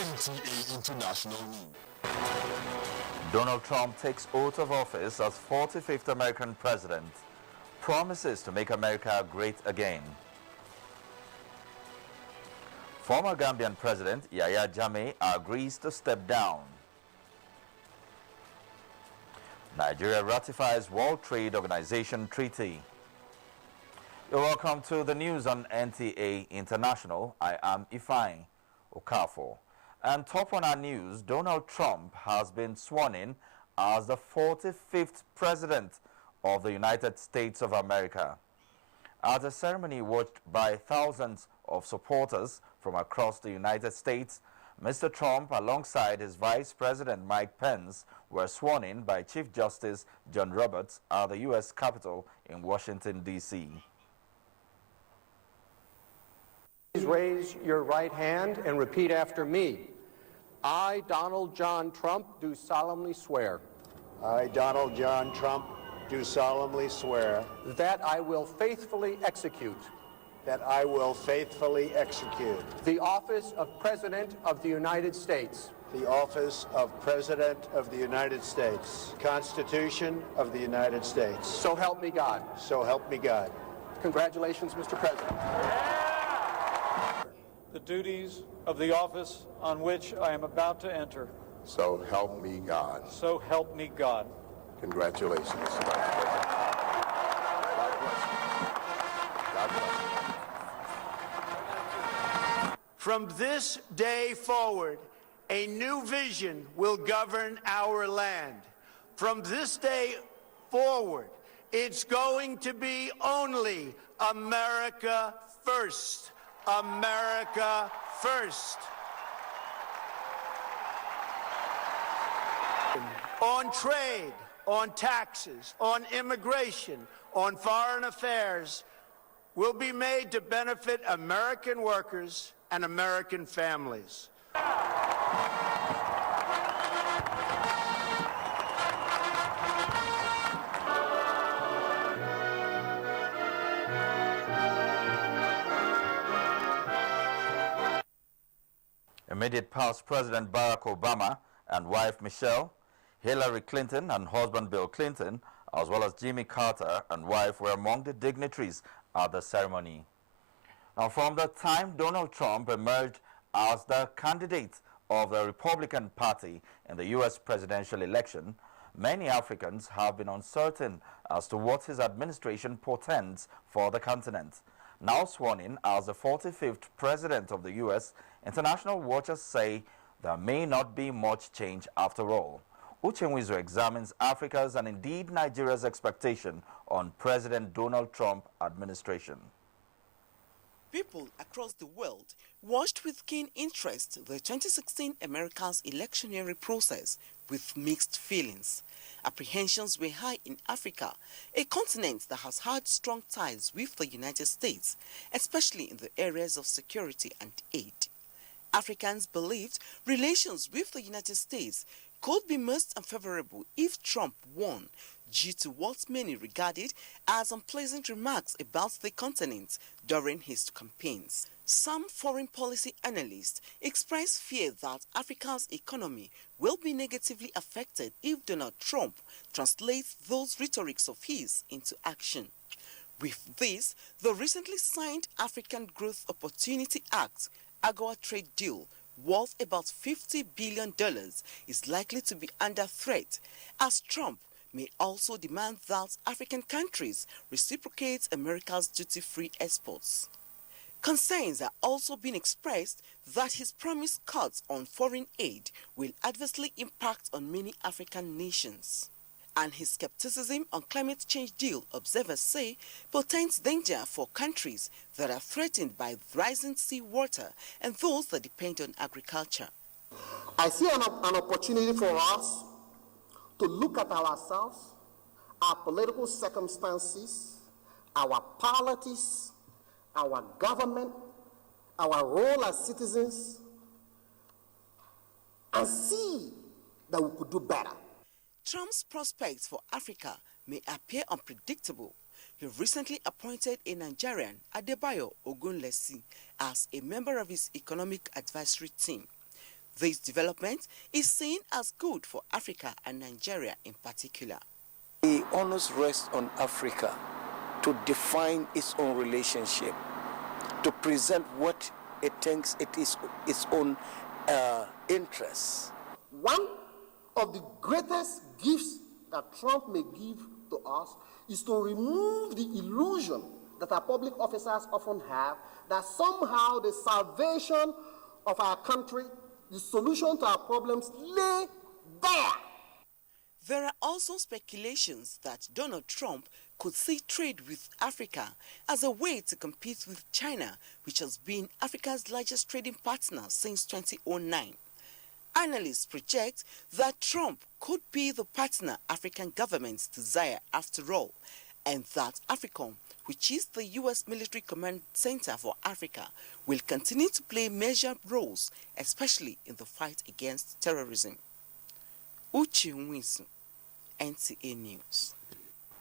NTA International News. Donald Trump takes oath of office as 45th American president. Promises to make America great again. Former Gambian President Yahya Jammeh agrees to step down. Nigeria ratifies World Trade Organization Treaty. You're welcome to the news on NTA International. I am Ifaenyi, Okafor. And top on our news, Donald Trump has been sworn in as the 45th President of the United States of America. At a ceremony watched by thousands of supporters from across the United States, Mr. Trump, alongside his Vice President Mike Pence, were sworn in by Chief Justice John Roberts at the U.S. Capitol in Washington, D.C. Please raise your right hand and repeat after me. I, Donald John Trump, do solemnly swear. I, Donald John Trump, do solemnly swear that I will faithfully execute that I will faithfully execute the office of President of the United States, the office of President of the United States, Constitution of the United States. So help me God. So help me God. Congratulations, Mr. President. The duties of the office on which I am about to enter. So help me God. So help me God. Congratulations. God bless you. God bless you. From this day forward, a new vision will govern our land. From this day forward, it's going to be only America first. America first. On trade, on taxes, on immigration, on foreign affairs, will be made to benefit American workers and American families. Immediate past President Barack Obama and wife Michelle, Hillary Clinton and husband Bill Clinton, as well as Jimmy Carter and wife were among the dignitaries at the ceremony. Now, from the time Donald Trump emerged as the candidate of the Republican Party in the U.S. presidential election, many Africans have been uncertain as to what his administration portends for the continent. Now sworn in as the 45th President of the U.S., international watchers say there may not be much change after all. Uchenwizu examines Africa's and indeed Nigeria's expectation on President Donald Trump administration. People across the world watched with keen interest the 2016 America's electioneering process with mixed feelings. Apprehensions were high in Africa, a continent that has had strong ties with the United States, especially in the areas of security and aid. Africans believed relations with the United States could be most unfavorable if Trump won, due to what many regarded as unpleasant remarks about the continent during his campaigns. Some foreign policy analysts expressed fear that Africa's economy will be negatively affected if Donald Trump translates those rhetorics of his into action. With this, the recently signed African Growth Opportunity Act, AGOA trade deal, worth about $50 billion, is likely to be under threat, as Trump may also demand that African countries reciprocate America's duty-free exports. Concerns are also being expressed that his promised cuts on foreign aid will adversely impact on many African nations. And his skepticism on climate change deal, observers say, portends danger for countries that are threatened by rising seawater and those that depend on agriculture. I see an opportunity for us to look at ourselves, our political circumstances, our polities, our government, our role as citizens, and see that we could do better. Trump's prospects for Africa may appear unpredictable. He recently appointed a Nigerian, Adebayo Ogunlesi, as a member of his economic advisory team. This development is seen as good for Africa and Nigeria in particular. The onus rests on Africa to define its own relationship, to present what it thinks it is its own interests. One of the greatest gifts that Trump may give to us is to remove the illusion that our public officers often have that somehow the salvation of our country, the solution to our problems lay there. There are also speculations that Donald Trump could see trade with Africa as a way to compete with China, which has been Africa's largest trading partner since 2009. Analysts project that Trump could be the partner African governments desire after all, and that AFRICOM, which is the U.S. Military Command Center for Africa, will continue to play major roles, especially in the fight against terrorism. Uche Nwisu, NTA News.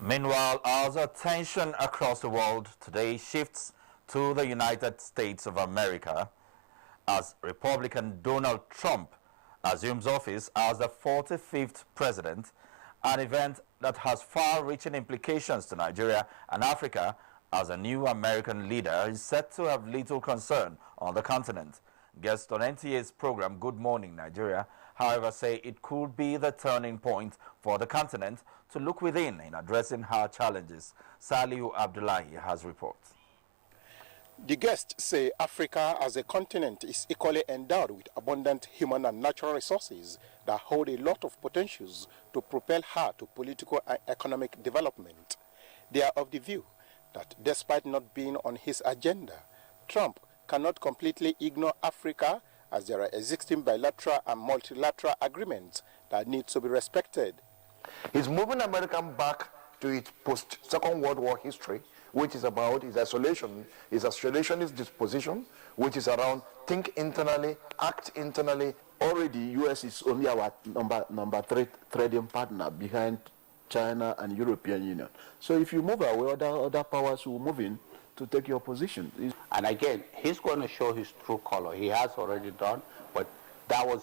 Meanwhile, as attention across the world today shifts to the United States of America as Republican Donald Trump assumes office as the 45th president, an event that has far-reaching implications to Nigeria and Africa, as a new American leader is set to have little concern on the continent. Guests on NTA's program Good Morning Nigeria, however, say it could be the turning point for the continent to look within in addressing her challenges. Salihu Abdullahi has reports. The guests say Africa as a continent is equally endowed with abundant human and natural resources that hold a lot of potentials to propel her to political and economic development. They are of the view that despite not being on his agenda, Trump cannot completely ignore Africa, as there are existing bilateral and multilateral agreements that need to be respected. He's moving America back to its post-Second World War history, which is about his isolation, his isolationist disposition, which is around think internally, act internally. Already, U.S. is only our number 3 trading partner behind China and European Union. So if you move away, other powers will move in to take your position. And again, he's going to show his true color. He has already done, but that was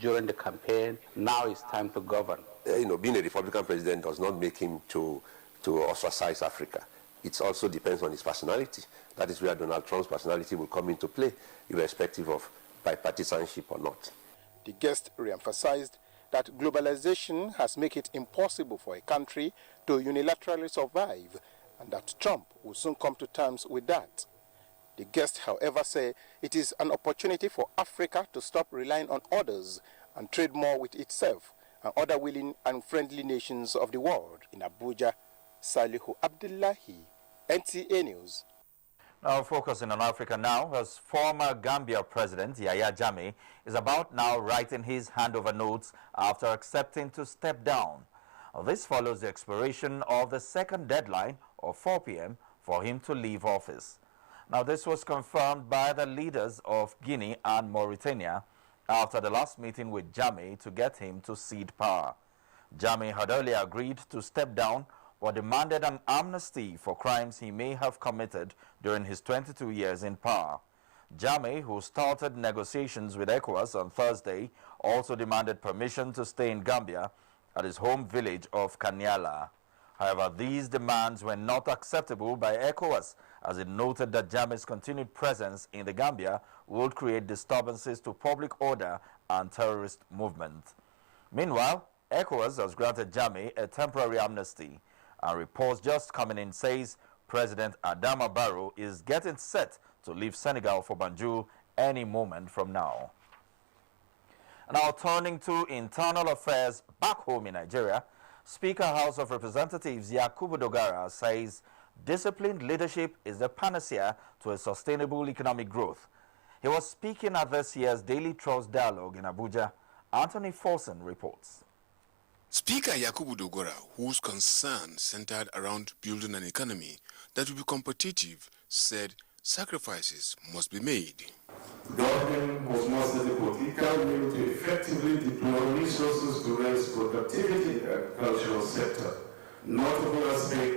during the campaign. Now it's time to govern. Being a Republican president does not make him to ostracize Africa. It also depends on his personality. That is where Donald Trump's personality will come into play, irrespective of bipartisanship or not. The guest re-emphasized that globalization has made it impossible for a country to unilaterally survive, and that Trump will soon come to terms with that. The guest, however, say it is an opportunity for Africa to stop relying on others and trade more with itself and other willing and friendly nations of the world. In Abuja, Salihu Abdullahi, NTA News. Now focusing on Africa now, as former Gambia President Yahya Jammeh is about now writing his handover notes after accepting to step down. This follows the expiration of the second deadline of 4 p.m. for him to leave office. Now this was confirmed by the leaders of Guinea and Mauritania after the last meeting with Jammeh to get him to cede power. Jammeh had earlier agreed to step down or demanded an amnesty for crimes he may have committed during his 22 years in power. Jammeh, who started negotiations with ECOWAS on Thursday, also demanded permission to stay in Gambia at his home village of Kanyala. However, these demands were not acceptable by ECOWAS, as it noted that Jammeh's continued presence in the Gambia would create disturbances to public order and terrorist movement. Meanwhile, ECOWAS has granted Jammeh a temporary amnesty, and reports just coming in says President Adama Barrow is getting set to leave Senegal for Banjul any moment from now. Now turning to internal affairs back home in Nigeria, Speaker House of Representatives Yakubu Dogara says disciplined leadership is the panacea to a sustainable economic growth. He was speaking at this year's Daily Trust Dialogue in Abuja. Anthony Forson reports. Speaker Yakubu Dogara, whose concern centered around building an economy that will be competitive, said sacrifices must be made. Government must master the political will to effectively deploy resources to raise productivity in the agricultural sector. Notable aspect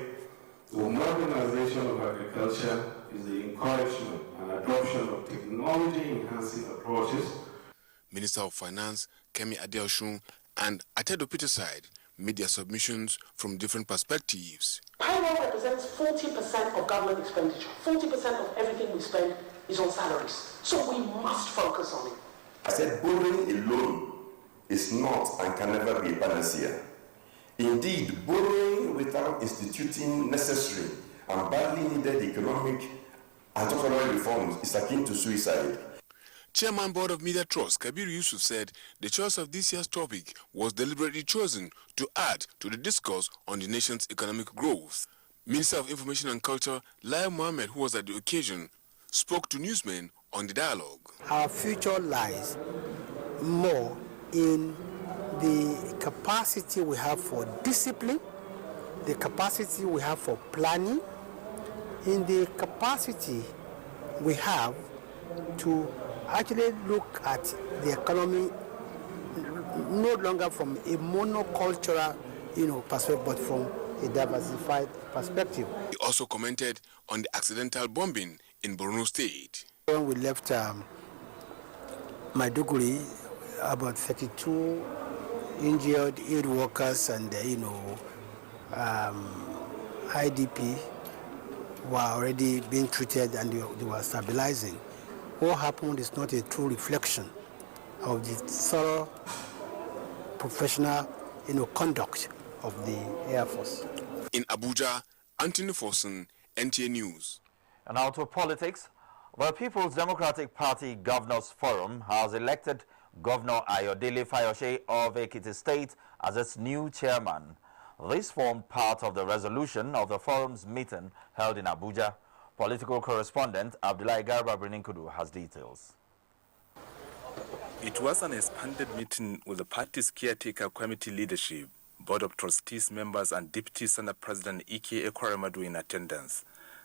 to modernization of agriculture is the encouragement and adoption of technology-enhancing approaches. Minister of Finance Kemi Adeosun and Atedo Peterside made their submissions from different perspectives. Payroll represents 40% of government expenditure. 40% of everything we spend is on salaries. So we must focus on it. I said borrowing alone is not and can never be a panacea. Indeed, borrowing without instituting necessary and badly needed economic and structural reforms is akin to suicide. Chairman Board of Media Trust Kabir Yusuf said the choice of this year's topic was deliberately chosen to add to the discourse on the nation's economic growth. Minister of Information and Culture Lai Mohammed, who was at the occasion, spoke to newsmen on the dialogue. Our future lies more in the capacity we have for discipline, the capacity we have for planning, in the capacity we have to actually look at the economy no longer from a monocultural, perspective, but from a diversified perspective. He also commented on the accidental bombing in Borno State. When we left Maiduguri, about 32 injured aid workers and IDP were already being treated and they were stabilizing. What happened is not a true reflection of the thorough professional conduct of the Air Force. In Abuja, Anthony Forson, NTA News. And now to politics. The People's Democratic Party Governors Forum has elected Governor Ayodele Fayose of Ekiti State as its new chairman. This formed part of the resolution of the forum's meeting held in Abuja. Political correspondent Abdullahi Garba Brininkudu has details. It was an expanded meeting with the party's caretaker committee leadership, Board of Trustees members and Deputy Senate President Ike Ekweremadu in attendance.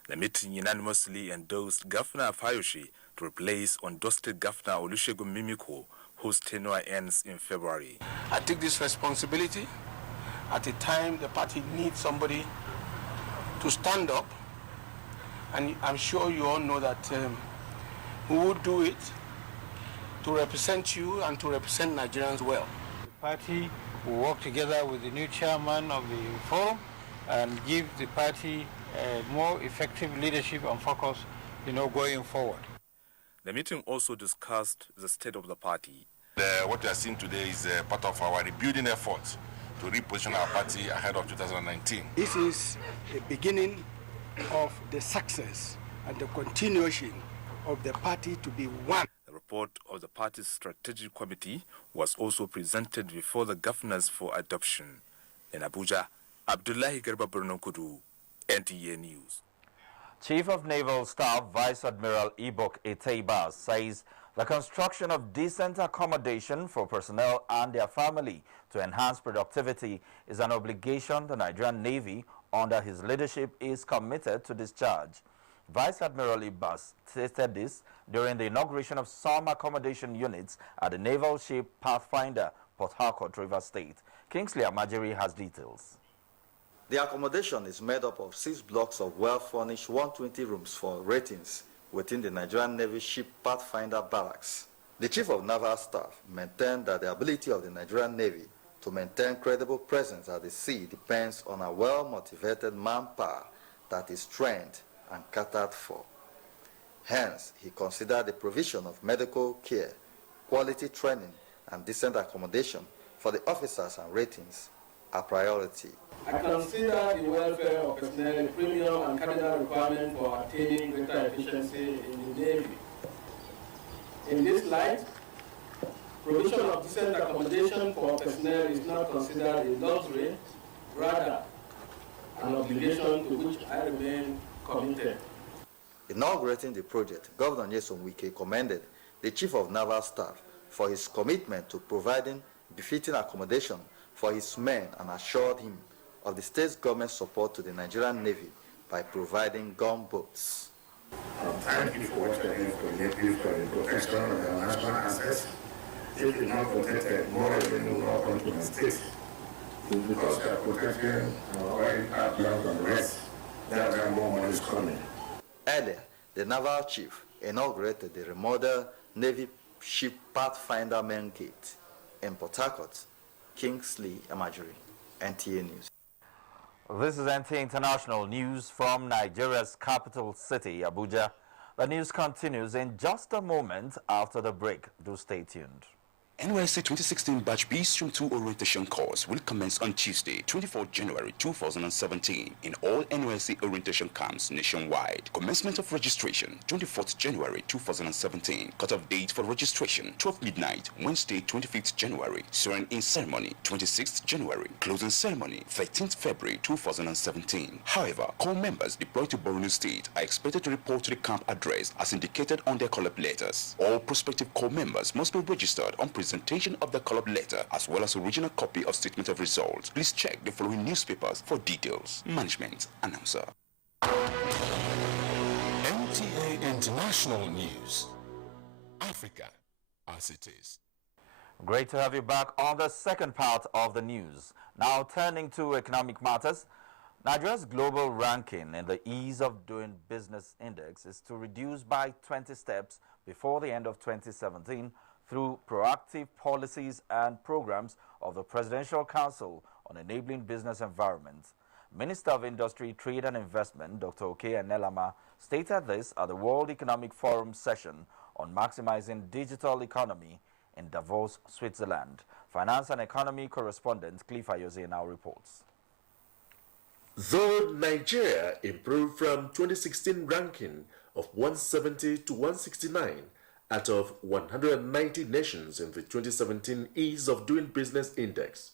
The meeting unanimously endorsed Governor Fayose to replace undusted Governor Olusegun Mimiko, whose tenure ends in February. I take this responsibility at a time the party needs somebody to stand up, and I'm sure you all know that we would do it to represent you and to represent Nigerians well. The party will work together with the new chairman of the forum and give the party a more effective leadership and focus, going forward. The meeting also discussed the state of the party. What we are seeing today is part of our rebuilding efforts to reposition our party ahead of 2019. This is a beginning of the success and the continuation of the party to be one. The report of the party's strategic committee was also presented before the governors for adoption. In Abuja, Abdullahi Garba Burnokudu, NTA News. Chief of Naval Staff Vice Admiral Ibok Eteiba says the construction of decent accommodation for personnel and their family to enhance productivity is an obligation the Nigerian Navy, under his leadership, is committed to discharge. Vice Admiral Ibas stated this during the inauguration of some accommodation units at the naval ship Pathfinder, Port Harcourt, Rivers State. Kingsley Amajiri has details. The accommodation is made up of 6 blocks of well-furnished 120 rooms for ratings within the Nigerian Navy ship Pathfinder barracks. The Chief of Naval Staff maintained that the ability of the Nigerian Navy to maintain credible presence at the sea depends on a well-motivated manpower that is trained and catered for. Hence, he considered the provision of medical care, quality training, and decent accommodation for the officers and ratings a priority. I consider the welfare of personnel a premium and cardinal requirement for attaining greater efficiency in the Navy. In this light, provision of decent accommodation for personnel is not considered a luxury, rather an obligation to which I remain committed. Inaugurating the project, Governor Nyesom Wike commended the Chief of Naval Staff for his commitment to providing befitting accommodation for his men and assured him of the state's government support to the Nigerian Navy by providing gunboats. Thank you for what you are doing for the Navy for the protection of the national assets. If you are not protected, more revenue will not come to the state. Because they are protecting our oil, pipelines, and the rest, that's where more money is coming. Earlier, the naval chief inaugurated the remodeled Navy ship Pathfinder Main Gate in Port Harcourt. Kingsley Amajuri, NTA News. This is NTA International News from Nigeria's capital city, Abuja. The news continues in just a moment after the break. Do stay tuned. NYSC 2016 Batch B Stream 2 orientation course will commence on Tuesday, 24 January 2017 in all NYSC orientation camps nationwide. Commencement of registration, 24th January 2017. Cut-off date for registration, 12 midnight, Wednesday, 25th January. Swearing-in ceremony, 26th January. Closing ceremony, 13th February 2017. However, corps members deployed to Borno State are expected to report to the camp address as indicated on their call-up letters. All prospective corps members must be registered on presentation of the call-up letter as well as original copy of statement of results. Please check the following newspapers for details. Management Announcer. NTA International News. Africa as it is. Great to have you back on the second part of the news. Now turning to economic matters. Nigeria's global ranking in the Ease of Doing Business Index is to reduce by 20 steps before the end of 2017 through proactive policies and programs of the Presidential Council on Enabling Business Environment. Minister of Industry, Trade and Investment, Dr. Oke stated this at the World Economic Forum session on maximizing digital economy in Davos, Switzerland. Finance and economy correspondent Cliff Ayoze now reports. Though Nigeria improved from 2016 ranking of 170 to 169 out of 190 nations in the 2017 Ease of Doing Business Index,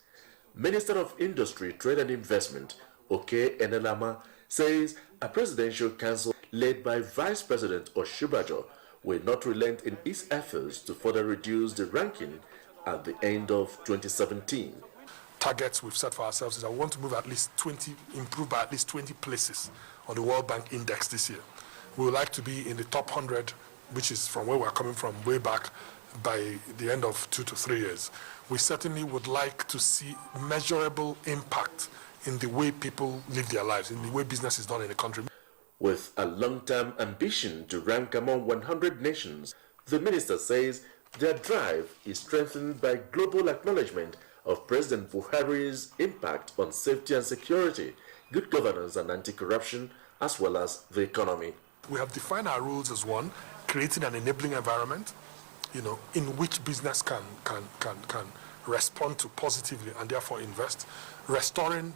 Minister of Industry, Trade and Investment, Oke says a presidential council led by Vice President Oshibajo will not relent in its efforts to further reduce the ranking at the end of 2017. Targets we've set for ourselves is that we want to improve by at least 20 places on the World Bank Index this year. We would like to be in the top 100, which is from where we're coming from way back, by the end of 2 to 3 years. We certainly would like to see measurable impact in the way people live their lives, in the way business is done in the country. With a long-term ambition to rank among 100 nations, the minister says their drive is strengthened by global acknowledgement of President Buhari's impact on safety and security, good governance and anti-corruption, as well as the economy. We have defined our rules as one, creating an enabling environment, in which business can respond to positively and therefore invest, restoring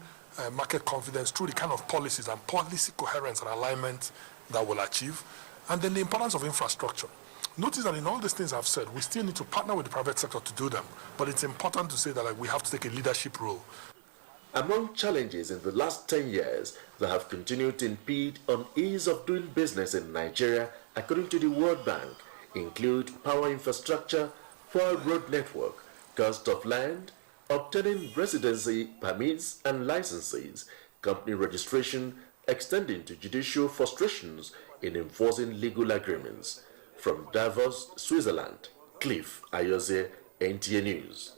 market confidence through the kind of policies and policy coherence and alignment that will achieve, and then the importance of infrastructure. Notice that in all these things I've said, we still need to partner with the private sector to do them, but it's important to say that we have to take a leadership role. Among challenges in the last 10 years that have continued to impede on ease of doing business in Nigeria, according to the World Bank, include power infrastructure, poor road network, cost of land, obtaining residency permits and licenses, company registration, extending to judicial frustrations in enforcing legal agreements. From Davos, Switzerland, Cliff Ayoze, NTA News.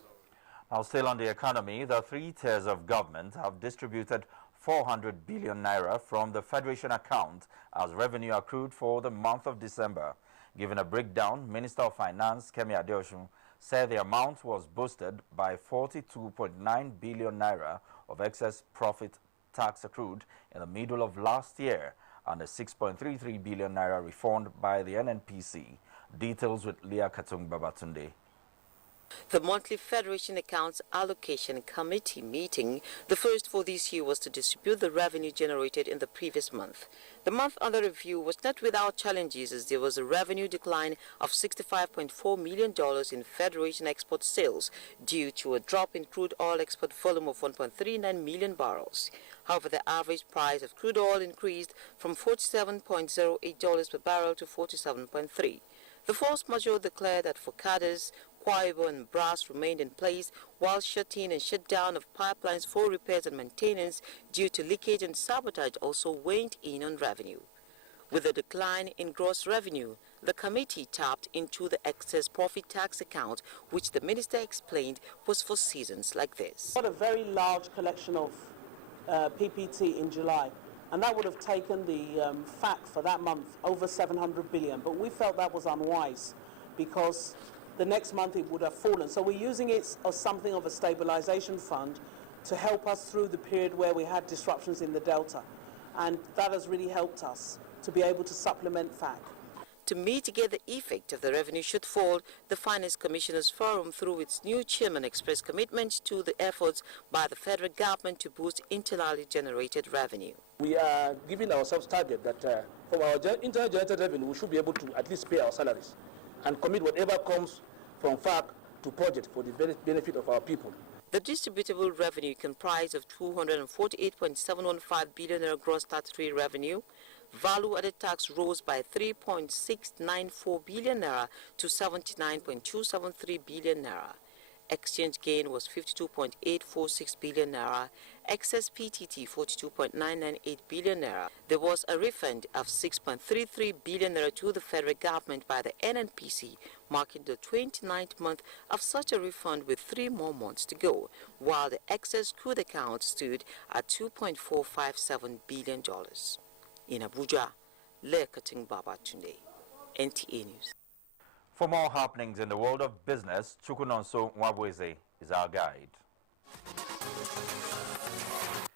Now still on the economy, the three tiers of government have distributed 400 billion naira from the Federation account as revenue accrued for the month of December. Given a breakdown, Minister of Finance Kemi Adeosun said the amount was boosted by 42.9 billion naira of excess profit tax accrued in the middle of last year and a 6.33 billion naira refund by the NNPC. Details with Leah Katung Babatunde. The monthly Federation Accounts Allocation Committee meeting, the first for this year, was to distribute the revenue generated in the previous month. The month under review was not without challenges, as there was a revenue decline of $65.4 million in Federation export sales due to a drop in crude oil export volume of 1.39 million barrels. However, the average price of crude oil increased from $47.08 per barrel to $47.3. The force majeure declared that for Cadiz, Kwaibo and Brass remained in place, while shut-in and shut-down of pipelines for repairs and maintenance due to leakage and sabotage also weighed in on revenue. With a decline in gross revenue, the committee tapped into the excess profit tax account, which the minister explained was for seasons like this. Got a very large collection of PPT in July, and that would have taken the FAC for that month over 700 billion, but we felt that was unwise because the next month it would have fallen. So we're using it as something of a stabilization fund to help us through the period where we had disruptions in the Delta. And that has really helped us to be able to supplement FAC. To mitigate the effect of the revenue shortfall, the Finance Commissioners Forum, through its new chairman, expressed commitment to the efforts by the federal government to boost internally generated revenue. We are giving ourselves target that from our internally generated revenue, we should be able to at least pay our salaries and commit whatever comes from FAC to project for the benefit of our people. The distributable revenue comprised of 248.715 billion naira gross statutory revenue. Value-added tax rose by 3.694 billion naira to 79.273 billion naira. Exchange gain was 52.846 billion naira. Excess PTT 42.998 billion naira. There was a refund of 6.33 billion naira to the federal government by the NNPC, marking the 29th month of such a refund with 3 more months to go, while the excess could account stood at $2.457 billion. In Abuja, Lekating Babatunde, NTA News. For more happenings in the world of business, Chukunonso Nwabweze is our guide.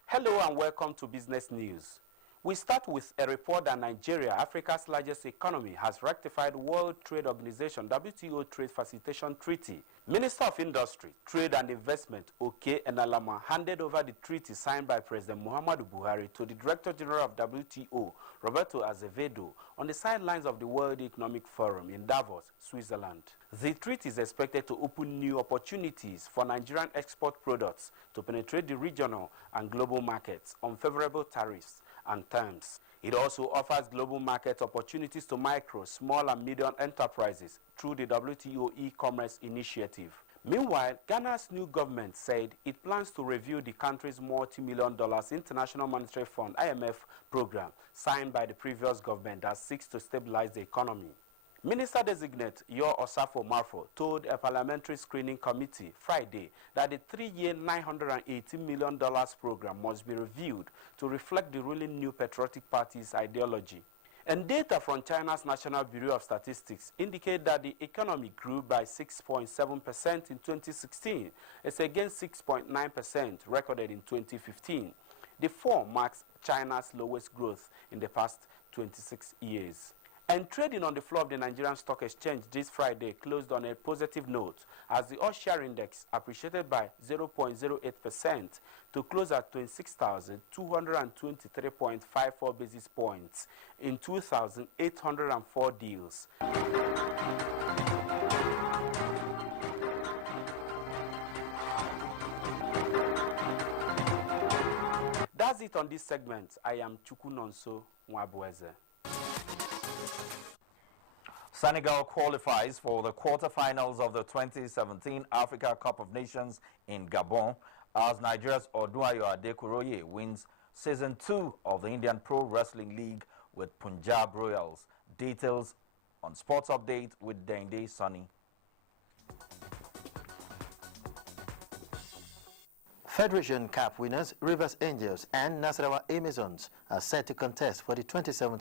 Hello and welcome to Business News. We start with a report that Nigeria, Africa's largest economy, has ratified World Trade Organization WTO Trade Facilitation Treaty. Minister of Industry, Trade and Investment, Oke Enalama, handed over the treaty signed by President Muhammadu Buhari to the Director General of WTO, Roberto Azevedo, on the sidelines of the World Economic Forum in Davos, Switzerland. The treaty is expected to open new opportunities for Nigerian export products to penetrate the regional and global markets on favorable tariffs and terms. It also offers global market opportunities to micro, small and medium enterprises through the WTO e-commerce initiative. Meanwhile, Ghana's new government said it plans to review the country's multi-million-dollar International Monetary Fund (IMF) program signed by the previous government that seeks to stabilize the economy. Minister-designate Yor Osafo Marfo told a parliamentary screening committee Friday that the 3-year $980 million program must be reviewed to reflect the ruling New Patriotic Party's ideology. And data from China's National Bureau of Statistics indicate that the economy grew by 6.7% in 2016, as against 6.9% recorded in 2015. The fall marks China's lowest growth in the past 26 years. And trading on the floor of the Nigerian Stock Exchange this Friday closed on a positive note as the all-share index appreciated by 0.08% to close at 26,223.54 basis points in 2,804 deals. That's it on this segment. I am Chukunonso Nwabweze. Senegal qualifies for the quarterfinals of the 2017 Africa Cup of Nations in Gabon as Nigeria's Odunayo Adekuroye wins Season 2 of the Indian Pro Wrestling League with Punjab Royals. Details on Sports Update with Dende Sunny. Federation Cup winners Rivers Angels and Nasarawa Amazons are set to contest for the 2017